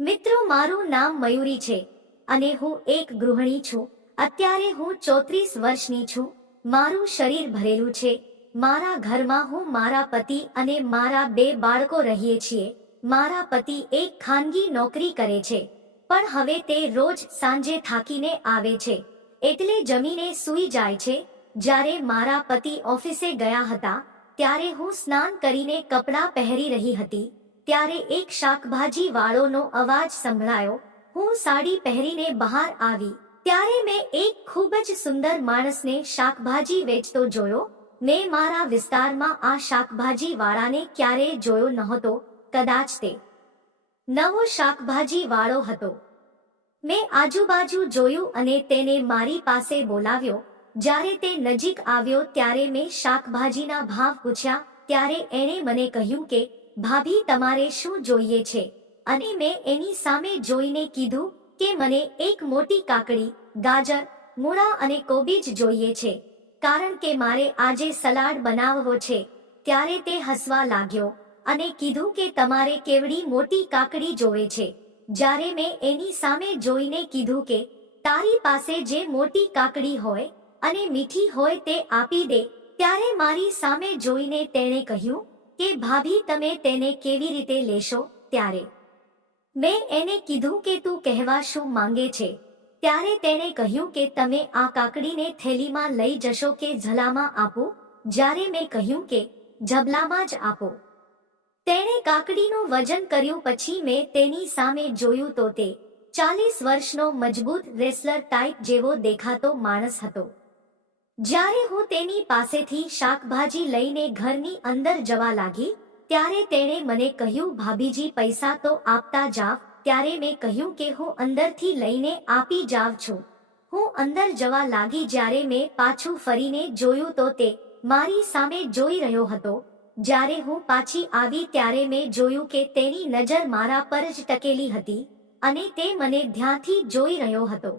મિત્રો, મારું નામ મયુરી છે અને હું એક ગૃહિણી છું. અત્યારે હું ચોત્રીસ વર્ષની છું. મારું શરીર ભરેલું છે. મારા ઘરમાં હું મારા પતિ અને મારા બે બાળકો રહીએ છીએ. મારા પતિ એક ખાનગી નોકરી કરે છે. પણ હવે તે રોજ સાંજે થાકીને આવે છે. એટલે જમીને સૂઈ જાય છે. જ્યારે મારા પતિ ઓફિસે ગયા હતા, ત્યારે હું સ્નાન કરીને કપડાં પહેરી રહી હતી. ત્યારે એક શાકભાજી વાળોનો અવાજ સંભળાયો, હું સાડી પહેરીને બહાર આવી. ત્યારે મેં એક ખૂબ જ સુંદર માણસને શાકભાજી વેચતો જોયો. મેં મારા વિસ્તારમાં આ શાકભાજી વાળાને ક્યારેય જોયો નહોતો, કદાચ તે નવો શાકભાજી વાળો હતો. મેં આજુબાજુ જોયું અને તેને મારી પાસે બોલાવ્યો. જ્યારે તે નજીક આવ્યો ત્યારે મેં શાકભાજીના ભાવ પૂછ્યા, ત્યારે એણે મને કહ્યું કે ભાભી, તમારે શું જોઈએ છે? અને મેં એની સામે જોઈને કીધું કે મને એક મોટી કાકડી, ગાજર, મૂળા અને કોબીજ જોઈએ છે, કારણ કે મારે આજે સલાડ બનાવવો છે. ત્યારે તે હસવા લાગ્યો અને કીધું કે તમારે કેવડી મોટી કાકડી જોવે છે. જ્યારે મેં એની સામે જોઈને કીધું કે, તારી પાસે જે મોટી કાકડી હોય અને મીઠી હોય તે આપી દે, ત્યારે મારી સામે જોઈને તેણે કહ્યું કે ભાભી તમે તેને કેવી રીતે લેશો ત્યારે? મેં એને કીધું કે તું કહેવા શું માંગે છે? ત્યારે તેણે કહ્યું કે તમે આ કાકડીને થેલીમાં લઈ જશો કે ઝલામાં આપો? જ્યારે મેં કહ્યું કે, ઝબલામાં જ આપો. તેણે કાકડીનું વજન કર્યું પછી મેં તેની સામે જોયું તો તે ચાલીસ વર્ષનો મજબૂત રેસલર ટાઈપ જેવો દેખાતો માણસ હતો. જ્યારે હું તેની પાસેથી શાકભાજી લઈને ઘરની અંદર જવા લાગી, ત્યારે તેણે મને કહ્યું, ભાભીજી, પૈસા તો આપતા જાવ. ત્યારે મેં કહ્યું કે હું અંદરથી લઈને આપી જાવ છું. હું અંદર જવા લાગી જ્યારે મેં પાછું ફરીને જોયું તો તે મારી સામે જોઈ રહ્યો હતો. જ્યારે હું પાછી આવી ત્યારે મેં જોયું કે તેની નજર મારા પર જ ટકેલી હતી અને તે મને ધ્યાનથી જોઈ રહ્યો હતો.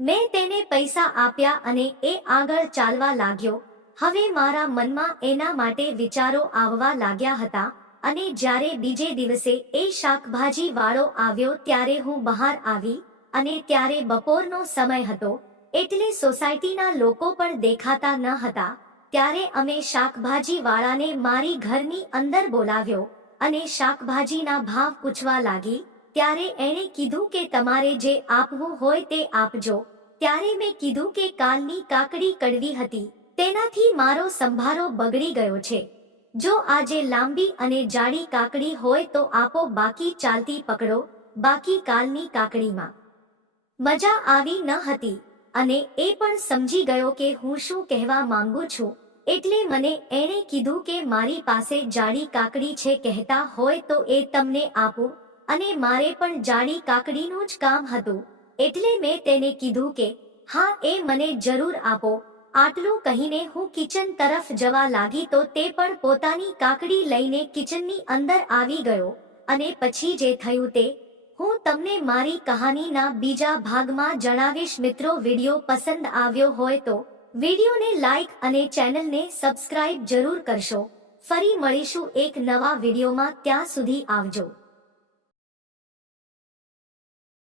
મેં તેને પૈસા આપ્યા અને એ આગળ ચાલવા લાગ્યો. હવે મારા મનમાં એના માટે વિચારો આવવા લાગ્યા હતા અને જ્યારે બીજે દિવસે એ શાકભાજી વાળો આવ્યો ત્યારે હું બહાર આવી અને ત્યારે બપોરનો સમય હતો, એટલે સોસાયટીના લોકો પણ દેખાતા ન હતા. ત્યારે અમે શાકભાજી વાળાને મારી ઘરની અંદર બોલાવ્યો અને શાકભાજીના ભાવ પૂછવા લાગી ત્યારે એણે કીધું કે તમારે જે આપવું હોય તે આપજો. ત્યારે મેં કીધું કે કાલની કાકડી કડવી હતી. તેનાથી મારો સંભારો બગડી ગયો છે. જો આજે લાંબી અને જાડી કાકડી હોય તો આપો બાકી ચાલતી પકડો, બાકી કાલની કાકડીમાં. મજા આવી ન હતી. અને એ પણ સમજી ગયો કે હું શું કહેવા માંગુ છું. એટલે મને એણે કીધું કે મારી પાસે જાડી કાકડી છે કહેતા હોય તો એ તમને આપું. અને મારે પણ જાડી કાકડીનું જ કામ હતું. એટલે મેં તેને કીધું કે, હા, એ મને જરૂર આપો. આટલું કહીને હું કિચન તરફ જવા લાગી તો તે પણ પોતાની કાકડી લઈને કિચનની અંદર આવી ગયો. અને પછી જે થયું તે, હું તમને મારી કહાનીના બીજા ભાગમાં જણાવીશ. મિત્રો, વીડિયો પસંદ આવ્યો હોય તો વિડીયોને લાઈક અને ચેનલને સબસ્ક્રાઇબ જરૂર કરશો. ફરી મળીશું એક નવા વિડીયોમાં. ત્યાં સુધી આવજો.